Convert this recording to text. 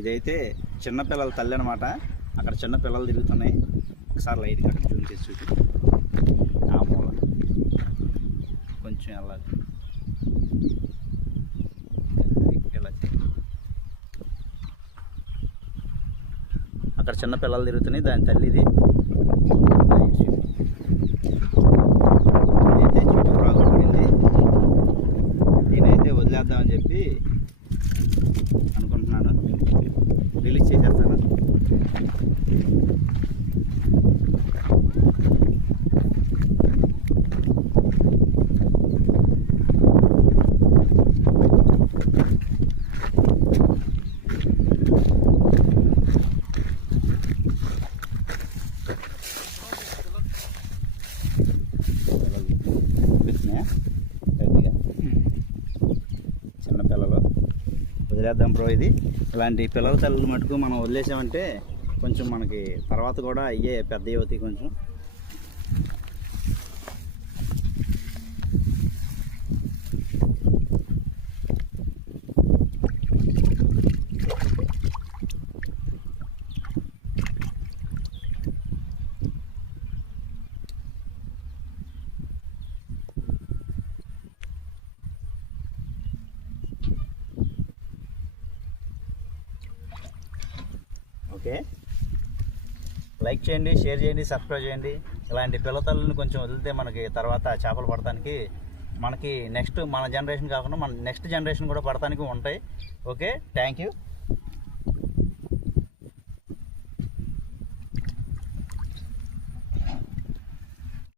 ఇదైతే చిన్నపిల్లల తల్లి అనమాట. అక్కడ చిన్న పిల్లలు తిరుగుతున్నాయి. ఒకసారి లైట్ అక్కడ జూమ్ చేసి చూపి. ఆ మూల కొంచెం వెళ్ళాలి. అక్కడ చిన్న పిల్లలు తిరుగుతున్నాయి, దాని తల్లిది. అయితే చుట్టూ రాకపోయింది. నేనైతే వదిలేద్దామని చెప్పి అనుకుంటున్నాను. రిలీజ్ చేసేస్తాను. చిన్న పిల్లలు వదిలేద్దాం బ్రో. ఇది ఇలాంటి పిల్లల తల్లులు మటుకు మనం వదిలేసామంటే కొంచెం మనకి తర్వాత కూడా అయ్యే పెద్ద యువతి కొంచెం. ఓకే, లైక్ చేయండి, షేర్ చేయండి, సబ్స్క్రైబ్ చేయండి. ఇలాంటి పిల్లతల్లుని కొంచెం వదిలితే మనకి తర్వాత చేపలు పడటానికి మనకి నెక్స్ట్ మన జనరేషన్ కాకుండా మన నెక్స్ట్ జనరేషన్ కూడా పడటానికి ఉంటాయి. Okay, thank you.